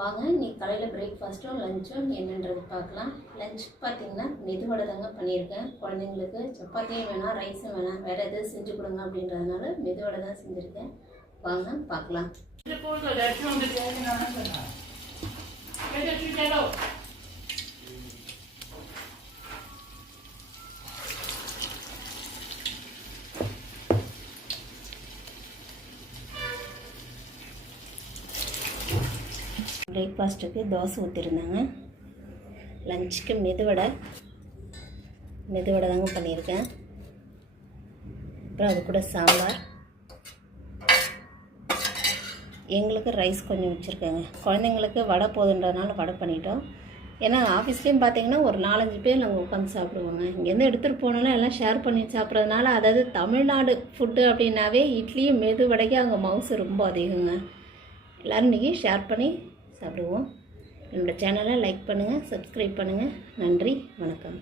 வாங்க இன்னைக்கு காலையில் பிரேக்ஃபாஸ்ட்டும் லஞ்சும் என்னன்றது பார்க்கலாம். லஞ்ச் பார்த்தீங்கன்னா மெதுவடை தாங்க பண்ணியிருக்கேன். குழந்தைங்களுக்கு சப்பாத்தியும் வேணாம், ரைஸும் வேணாம், வேறு எதுவும் செஞ்சு கொடுங்க அப்படின்றதுனால மெதுவடை தான் செஞ்சுருக்கேன். வாங்க பார்க்கலாம். பிரேக்ஃபாஸ்ட்டுக்கு தோசை ஊற்றிருந்தாங்க. லஞ்சுக்கு மெதுவடை தாங்க பண்ணியிருக்கேன். அப்புறம் அது கூட சாம்பார். எங்களுக்கு ரைஸ் கொஞ்சம் வச்சுருக்கேங்க. குழந்தைங்களுக்கு வடை போதுன்றதுனால வடை பண்ணிட்டோம். ஏன்னா ஆஃபீஸ்லேயும் பார்த்தீங்கன்னா ஒரு 4-5 பேர் நாங்கள் உட்காந்து சாப்பிடுவோங்க. இங்கேருந்து எடுத்துகிட்டு போனோன்னா எல்லாம் ஷேர் பண்ணி சாப்பிட்றதுனால, அதாவது தமிழ்நாடு ஃபுட்டு அப்படின்னாவே இட்லியும் மெதுவடைக்கு அங்கே மவுசு ரொம்ப அதிகங்க. எல்லோரும் இன்றைக்கி ஷேர் பண்ணி சாப்பிடுவோம். என்னோடய சேனலை லைக் பண்ணுங்கள், சப்ஸ்கிரைப் பண்ணுங்கள். நன்றி, வணக்கம்.